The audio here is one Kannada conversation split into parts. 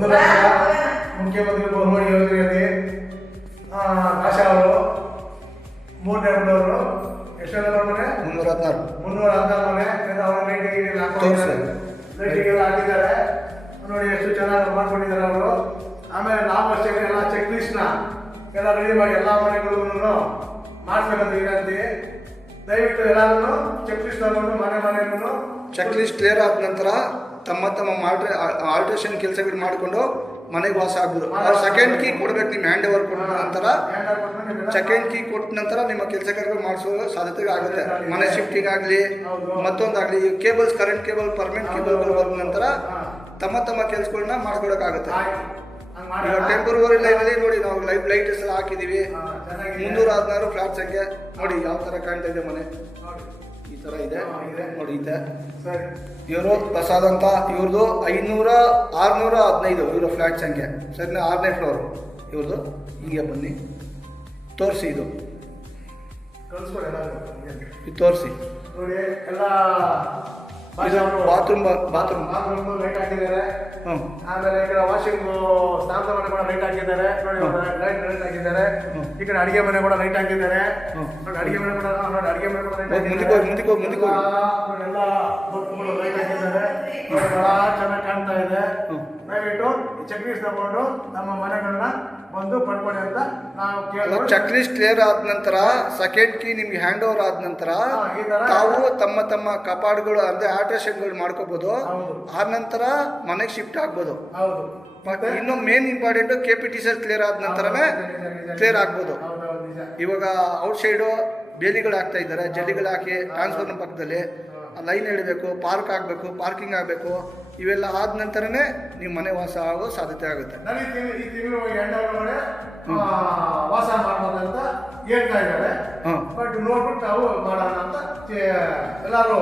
1 ಲಕ್ಷ ಮುಖ್ಯಮಂತ್ರಿ ಬಹುಮಡಿ ಯೋಜನೆಯಲ್ಲಿ ಆಶಾ ಅವರು 3ನೇ ಅವರು ಎಷ್ಟೆಲ್ಲ ಮನೆ 316 ಮನೆ ಅವ್ರ ಲೈಟಿಂಗ್ ಎಲ್ಲ ಹಾಕಿದ್ದಾರೆ ನೋಡಿ, ಎಷ್ಟು ಚೆನ್ನಾಗಿ ಮಾಡ್ಕೊಂಡಿದ್ದಾರೆ ಅವರು. ಆಮೇಲೆ ನಾವು ಅಷ್ಟೇ ಎಲ್ಲ ಚೆಕ್ ಲಿಸ್ಟ್ನ ಎಲ್ಲ ರೆಡಿ ಮಾಡಿ ಎಲ್ಲ ಮನೆಗಳಿಗೂ ಮಾಡಿಸ್ಬೇಕಂತ ವಿನಂತಿ. ದಯವಿಟ್ಟು ಎಲ್ಲರೂ ಚೆಕ್ ಲಿಸ್ಟ್ ತಗೊಂಡು ಮನೆಗೂ ಚೆಕ್ ಲಿಸ್ಟ್ ಕ್ಲಿಯರ್ ಆದ ನಂತರ ತಮ್ಮ ಆಲ್ಟ್ರೇಷನ್ ಕೆಲಸಗಳು ಮಾಡಿಕೊಂಡು ಮನೆಗೆ ವಾಸ ಆಗ್ಬೋದು. ಸೆಕೆಂಡ್ ಕೀ ಕೊಡ್ಬೇಕು, ನಿಮ್ಮ ಹ್ಯಾಂಡ್ ಓವರ್ ಕೊಟ್ಟ ನಂತರ ಸೆಕೆಂಡ್ ಕೀ ಕೊಟ್ಟ ನಂತರ ನಿಮ್ಮ ಕೆಲಸಗಾರಗಳು ಮಾಡಿಸೋ ಸಾಧ್ಯತೆ ಆಗುತ್ತೆ. ಮನೆ ಶಿಫ್ಟಿಂಗ್ ಆಗಲಿ ಮತ್ತೊಂದಾಗಲಿ, ಕೇಬಲ್ಸ್ ಕರೆಂಟ್ ಕೇಬಲ್ ಪರ್ಮನೆಂಟ್ ಕೇಬಲ್ಗಳು ಬಂದ ನಂತರ ತಮ್ಮ ಕೆಲಸಗಳನ್ನ ಮಾಡ್ಕೊಡೋಕ್ಕಾಗುತ್ತೆ. ಈಗ ಟೆಂಪರರಿ ಲೈನಲ್ಲಿ ನೋಡಿ, ನಾವು ಲೈಟ್ಸ್ ಎಲ್ಲ ಹಾಕಿದ್ದೀವಿ. 316 ಫ್ಲಾಟ್ ಸಂಖ್ಯೆ ನೋಡಿ ಯಾವ ಥರ ಕಾಣ್ತಾ ಇದೆ ಮನೆ. ಈ ಥರ ಇದೆ ನೋಡಿ. ಇದೆ ಇವರು ಪ್ರಸಾದ್ ಅಂತ, ಇವ್ರದ್ದು 615 ಇವರು ಫ್ಲಾಟ್ ಸಂಖ್ಯೆ. ಸರಿನಾ? 6ನೇ ಫ್ಲೋರು ಇವ್ರದ್ದು. ಹೀಗೆ ಬನ್ನಿ ತೋರಿಸಿ, ಇದು ತೋರಿಸಿ ನೋಡಿ. ಎಲ್ಲ ಬಾತ್ರೂಮ್ ಲೈಟ್ ಹಾಕಿದ್ದಾರೆ. ಆಮೇಲೆ ಈ ಕಡೆ ವಾಷಿಂಗ್ ಸ್ನಾನದ ಮನೆ ಕೂಡ ಲೈಟ್ ಹಾಕಿದ್ದಾರೆ ನೋಡಿ, ಲೈಟ್ ಹಾಕಿದ್ದಾರೆ. ಈ ಕಡೆ ಅಡಿಗೆ ಮನೆ ಕೂಡ ಲೈಟ್ ಹಾಕಿದ್ದಾರೆ ನೋಡಿ. ಅಡಿಗೆ ಮನೆ ಕೂಡ ಎಲ್ಲ ಬಲ್ಬ್ಗಳು ಲೈಟ್ ಹಾಕಿದ್ದಾರೆ. ಬಹಳ ಚೆನ್ನಾಗಿ ಕಾಣ್ತಾ ಇದೆ. ದಯವಿಟ್ಟು ಚೆಕ್ ಲಿಸ್ಟ್ ತಗೊಂಡು ನಮ್ಮ ಮನೆಗಳನ್ನ ಬಂದು ಪಡ್ಕೊಳ್ಳಿ ಅಂತ ನಾವು ಚೆಕ್ ಲಿಸ್ಟ್ ಕ್ಲಿಯರ್ ಆದ ನಂತರ ಸೆಕೆಂಡ್ ಕೀ ನಿಮ್ಗೆ ಹ್ಯಾಂಡ್ ಓವರ್ ಆದ ನಂತರ ತಾವು ತಮ್ಮ ಕಪಾಡ್ಗಳು ಅಂದ್ರೆ ಆಲ್ಟ್ರೇಷನ್ಗಳು ಮಾಡ್ಕೋಬಹುದು. ಆದ ನಂತರ ಮನೆಗೆ ಶಿಫ್ಟ್ ಆಗ್ಬೋದು. ಇನ್ನು ಮೇನ್ ಇಂಪಾರ್ಟೆಂಟ್ KPTCL ಕ್ಲಿಯರ್ ಆದ ನಂತರನೇ ಕ್ಲಿಯರ್ ಆಗ್ಬೋದು. ಇವಾಗ ಔಟ್ಸೈಡು ಬೇಲಿಗಳು ಹಾಕ್ತಾ ಇದ್ದಾರೆ, ಜಲ್ಲಿಗಳು ಹಾಕಿ ಟ್ರಾನ್ಸ್ಫರ್ನ ಪಕ್ಕದಲ್ಲಿ ಲೈನ್ ಎಳಿಬೇಕು, ಪಾರ್ಕ್ ಆಗಬೇಕು, ಪಾರ್ಕಿಂಗ್ ಆಗಬೇಕು. ಇವೆಲ್ಲ ಆದ ನಂತರನೇ ನೀವು ಮನೆ ವಾಸ ಆಗೋ ಸಾಧ್ಯತೆ ಆಗುತ್ತೆ. ಈ ತಿಂಗಳು ಒಳಗಡೆ ವಾಸ ಮಾಡ್ಬೋದಂತ ಹೇಳ್ತಾ ಇದ್ದಾರೆ. ಬಟ್ ನೋಡ್ಬಿಟ್ಟು ನಾವು ಮಾಡೋಣ ಅಂತ ಎಲ್ಲರೂ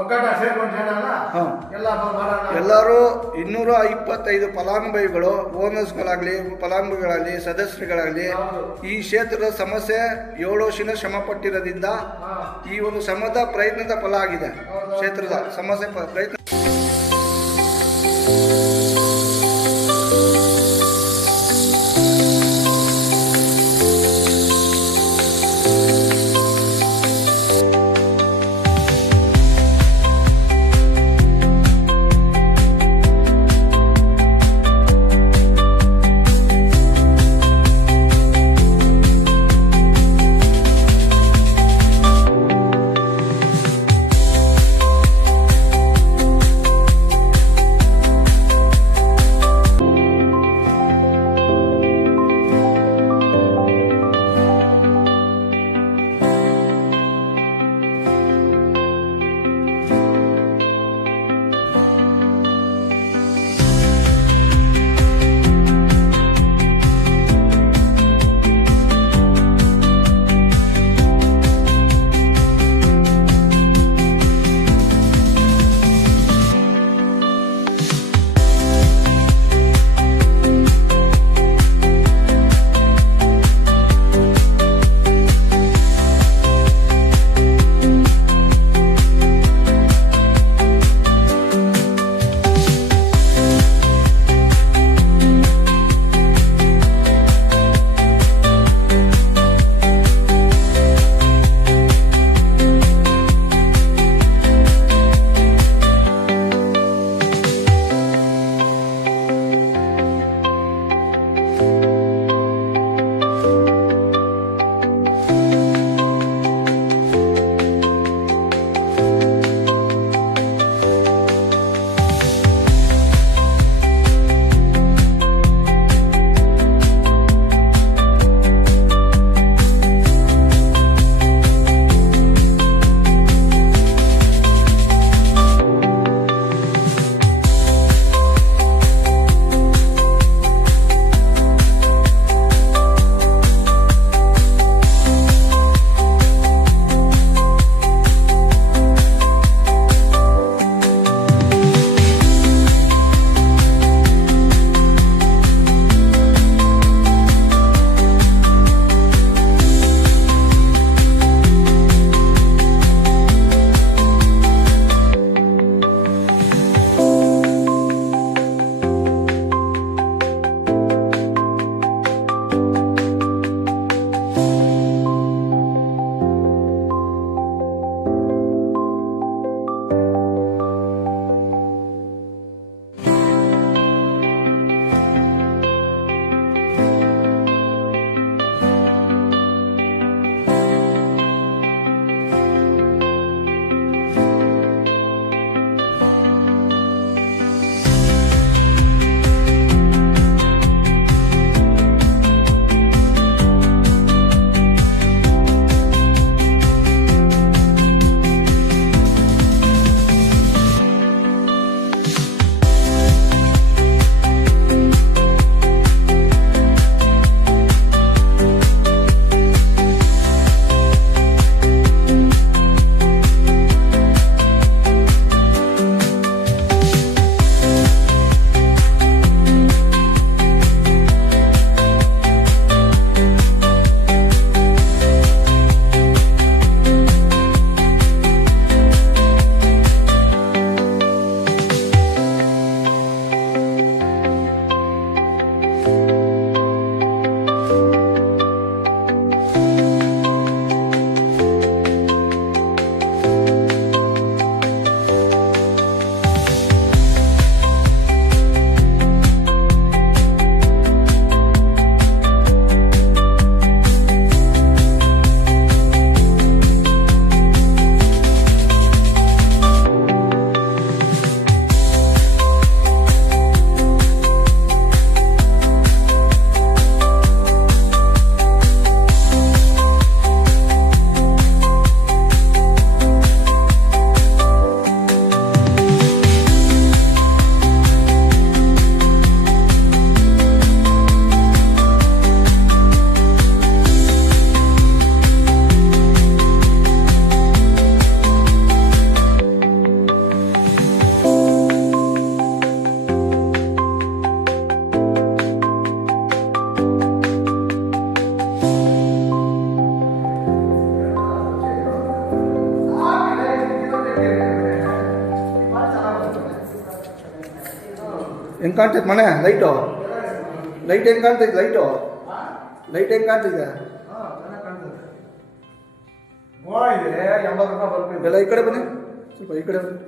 ಒಗ್ಗಟ್ಟ ಸೇರ್ಕೊಂಡು ಹೇಳೋಣ. ಎಲ್ಲರೂ 225 ಫಲಾನುಭವಿಗಳು, ಓನರ್ಸ್ಗಳಾಗಲಿ, ಫಲಾನುಭವಿಗಳಾಗಲಿ, ಸದಸ್ಯರುಗಳಾಗಲಿ ಈ ಕ್ಷೇತ್ರದ ಸಮಸ್ಯೆ 7 ವರ್ಷದ ಶ್ರಮ ಪಟ್ಟಿರೋದ್ರಿಂದ ಈ ಒಂದು ಶ್ರಮದ ಪ್ರಯತ್ನದ ಫಲ ಆಗಿದೆ. ಕ್ಷೇತ್ರದ ಸಮಸ್ಯೆ ಪ್ರಯತ್ನ ಹೆಂಗೆ ಕಾಣ್ತೈತೆ ಮನೆ ಲೈಟು ಲೈಟ್ ಹೆಂಗೆ ಕಾಣ್ತೈತೆ ಲೈಟು ಲೈಟ್ ಹೆಂಗೆ ಕಾಣ್ತಿದೆ ಗೋವಾ ಇದೆ 80 ರೂಪಾಯಿ ಬರ್ತೀವಿ. ಎಲ್ಲ ಈ ಕಡೆ ಬನ್ನಿ ಸ್ವಲ್ಪ ಈ ಕಡೆ ಬನ್ನಿ.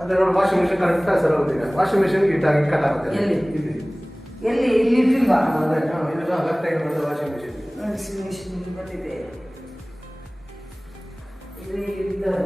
ಅದೇ ನೋಡಿ ವಾಷಿಂಗ್ ಮಿಷಿನ್ ಕರೆಕ್ಟಾಗಿ ಸರ್ ಹೋಗ್ತೀವಿ. ವಾಷಿಂಗ್ ಮಿಷಿನ್ಗೆ ಇಟ್ಟಾಗಿ ಕಟ್ಟಾಗುತ್ತೆ ಎಲ್ಲಿ? ಇಲ್ಲಿ ಎಲ್ಲಿ ಇಲ್ಲಿ ಇರ್ಲಿಲ್ವಾ? ಅದೇ ಇದೆಲ್ಲ ಲೆಫ್ಟ್ ಆಗಿ ಬರ್ತದೆ ವಾಷಿಂಗ್ ಮಿಷಿನ್. ಮಿಷಿನ್ ಬಂದಿದೆ ಇಲ್ಲಿ ಇದ್ದಾರೆ.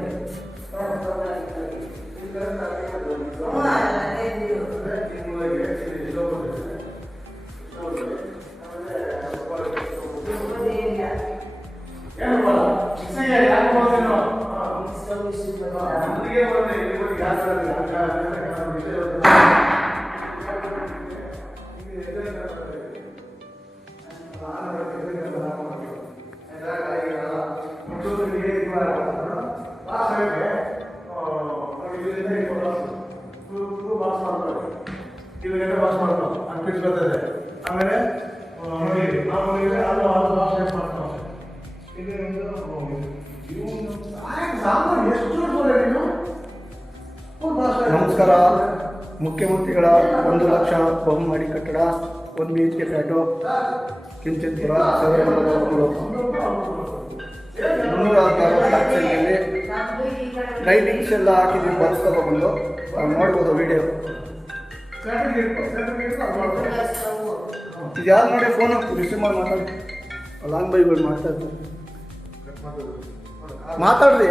ಆಮೇಲೆ ನೋಡಿ ನಾವು ಅದು ವಾಶ್ ಮಾಡ್ತಾವೆ. ನಮಸ್ಕಾರ. ಮುಖ್ಯಮಂತ್ರಿಗಳ 1 ಲಕ್ಷ ಬಹುಮಹಡಿ ಕಟ್ಟಡ 1 BHK ಫ್ಲಾಟು ಕಿಂಚಿತ್ಪುರ 316 ಲೈಟಿಂಗ್ಸ್ ಎಲ್ಲ ಹಾಕಿದ್ದೀವಿ. ಬಸ್ ತಗೊಬಂದು ನೋಡ್ಬೋದು ವಿಡಿಯೋ. ಇದು ಯಾರು ನೋಡಿ ಫೋನು ರಿಸೀವ್ ಮಾಡಿ ಮಾತಾಡಿ. ಲಾಂಗ್ ಬೈಗಳು ಮಾಡ್ತಾ ಇರ್ತಾರೆ. ಮಾತಾಡ್ರಿ.